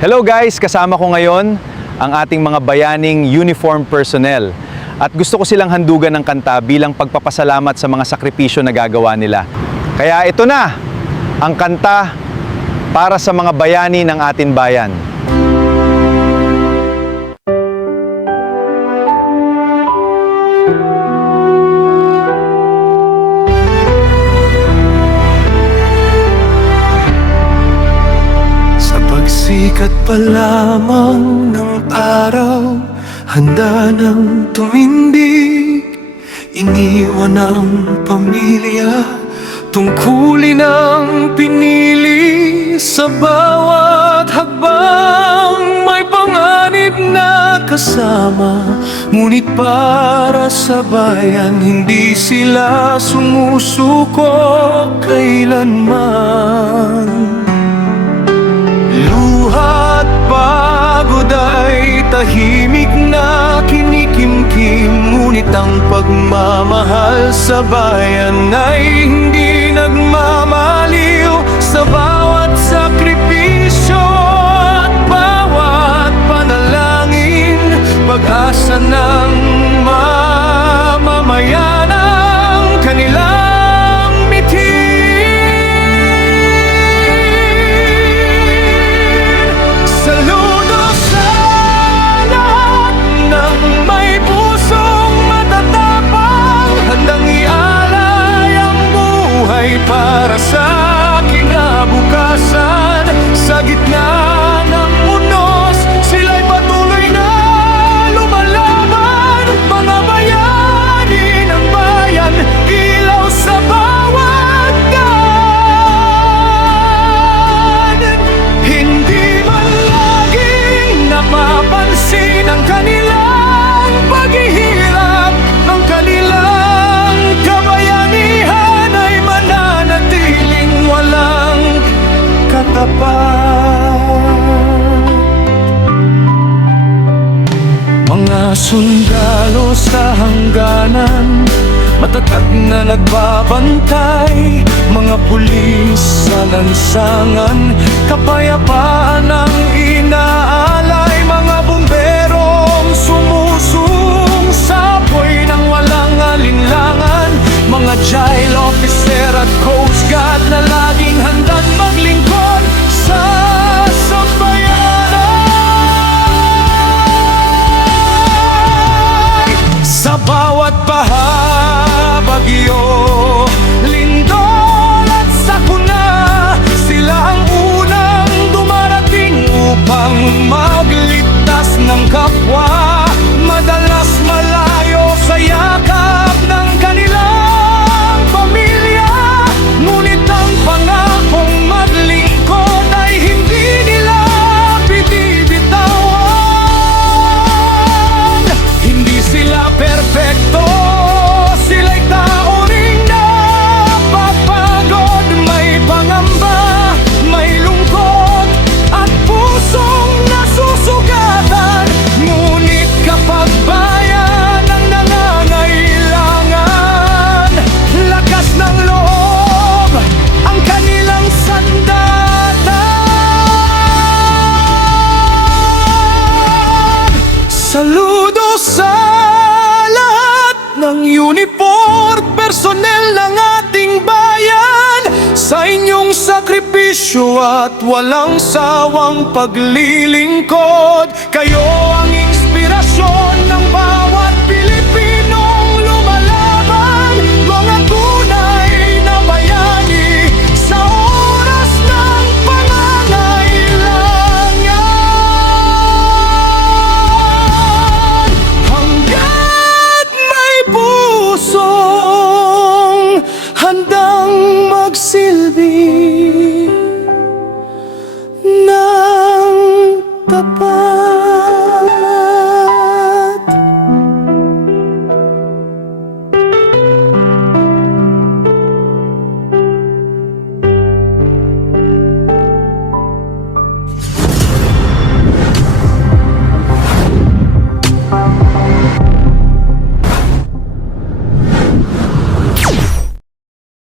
Hello guys! Kasama ko ngayon ang ating mga bayaning uniform personnel. At gusto ko silang handugan ng kanta bilang pagpapasalamat sa mga sakripisyo na gagawa nila. Kaya ito na ang kanta para sa mga bayani ng ating bayan. Sikat pa lamang ng araw, handa nang tumindig. Iniwan ang pamilya, tungkulin ang pinili. Sa bawat hakbang may panganib na kasama. Ngunit para sa bayan, hindi sila sumusuko kailanman. Luha at pagod ay tahimik na kinikimkim, ngunit ang pagmamahal sa bayan ay hindi nagmamaliw. Sa bawat sakripisyo at bawat panalangin, pag-asa ng mamamayan ang kanilang para sa kinabukasan. Sa gitna ng unos, sila'y patuloy na lumalaban. Mga bayani ng bayan, ilaw sa bawat daan. Hindi man laging napapansin ang kanilang paghihirap, ang kanilang kabayanihan ay mananatiling walang katapat. Mga sundalo sa hangganan, matatag na nagbabantay. Mga pulis sa lansangan, kapayapaan ang inaalay. Mga bumberong sumusung sapoy ng walang alinlangan. Mga jail officer at coast guard na laging handang maglingkod sa sambayanan. Sa bawat baha, bagyo, lindol at sakuna, sila ang unang dumarating upang magligtas ng kapwa. Madalas malayo sa yakap ng kanilang pamilya, ngunit ang pangakong maglingkod ay hindi nila binibitawan. Hindi sila perpekto, sila'y tao ring napapagod. May pangamba, may lungkot at pusong nasusugatan. Ngunit kapag bayan ang nangangailangan, lakas ng loob ang kanilang sandata. Saludo sa lahat ng uniform personnel ng ating bayan. Sa inyong sakripisyo at walang sawang paglilingkod, kayo